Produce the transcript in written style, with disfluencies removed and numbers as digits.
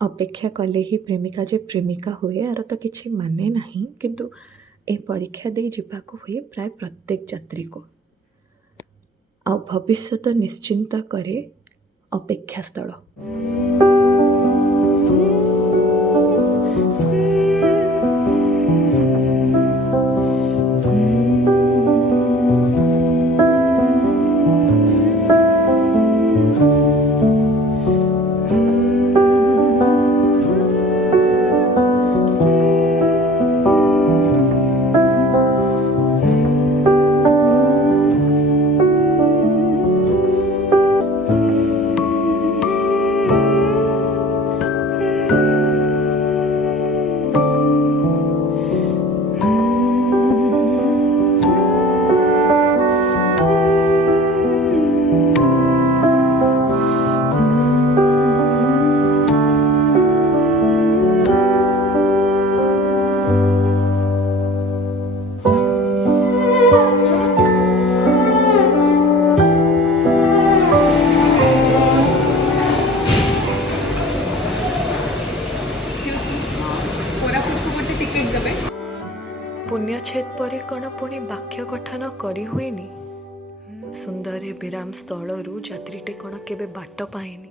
ଅପେକ୍ଷା କଲେ ହିଁ ପ୍ରେମିକା ଯେ ପ୍ରେମିକା ହୁଏ ଆର ତ କିଛି ମାନେ ନାହିଁ, କିନ୍ତୁ ଏ ପରୀକ୍ଷା ଦେଇ ଯିବାକୁ ହୁଏ ପ୍ରାୟ ପ୍ରତ୍ୟେକ ଯାତ୍ରୀକୁ। ଆଉ ଭବିଷ୍ୟତ ନିଶ୍ଚିନ୍ତ କରେ ଅପେକ୍ଷା ସ୍ଥଳ। ପୁଣ୍ୟଛେଦ ପରେ କ'ଣ ପୁଣି ବାକ୍ୟ ଗଠନ କରି ହୁଏନି? ସୁନ୍ଦର ବିରାମ ସ୍ଥଳରୁ ଯାତ୍ରୀଟେ କ'ଣ କେବେ ବାଟ ପାଏନି?